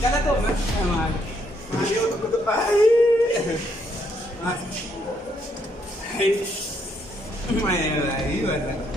Cara tuh, mas. Mario tuh. Mas. Hai. Main lagi, mas.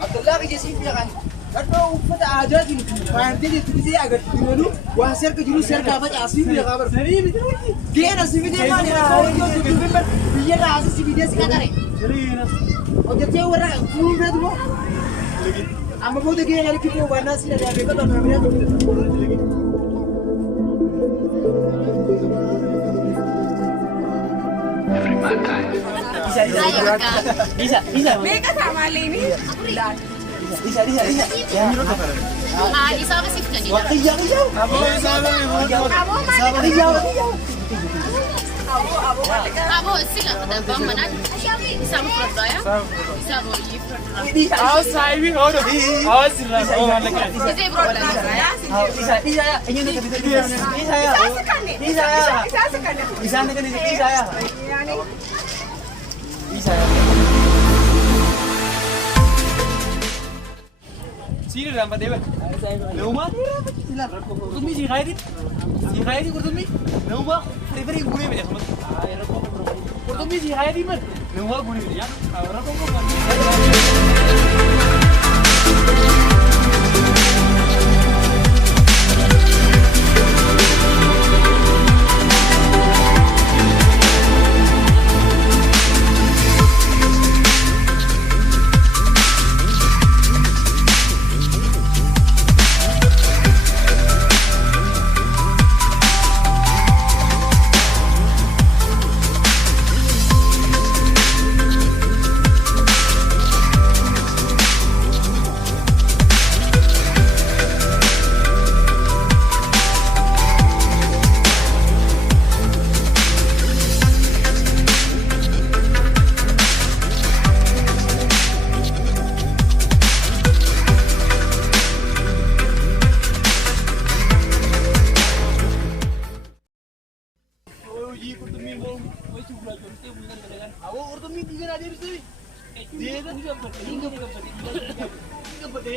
Abdullah ke jesi kan. Karena ufata aja di pantai di sini agak dulu wasir ke juru share kabar asli dia kabar. Dia nasi video mana ya? Orang itu YouTube per dia nasi si video sih kata re. Oh jadi orang full red mo. Amma mau deh dia kita warna sih ada apa kata namanya tuh. Bisa. Mereka sama ini. Bisa. Yang menurut apa? Di sana sih jadi. Iya. Kamu Abo sila kada ba manan? Isa mo frodo ya? Isa mo yi frodo. Awas sahibi hodo. Awas sila. Oh malaka. Kasi bro la ya. Isa ya. Inyo na kabito. Isa ya. Isa ya. Isa na kanito. Isa ya. Isa ya. Sino dapat dewa? Nauma? Sila. Kurtumi si Khairi. Si Khairi kurtumi. Nauma free gune be jasmat. Kurtumi si Khairi man. Nauma gune be ya. Awra ko ko.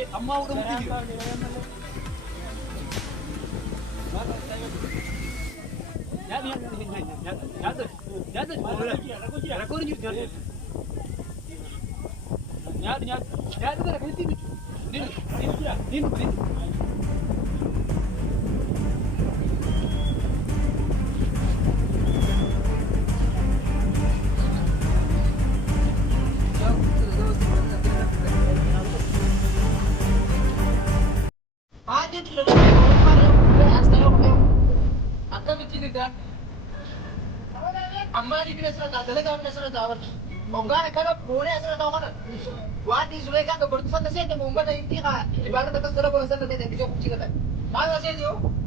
Amma udah mati. Amma ni kena surat adalah kawan surat awal. Mungkin kalau boleh surat awal kan. Wadi surat kan berarti fantasi itu mungkin ada inti kan. Ibarat atas surat bahasa nanti jadi jauh kecil kan. Mana sih itu?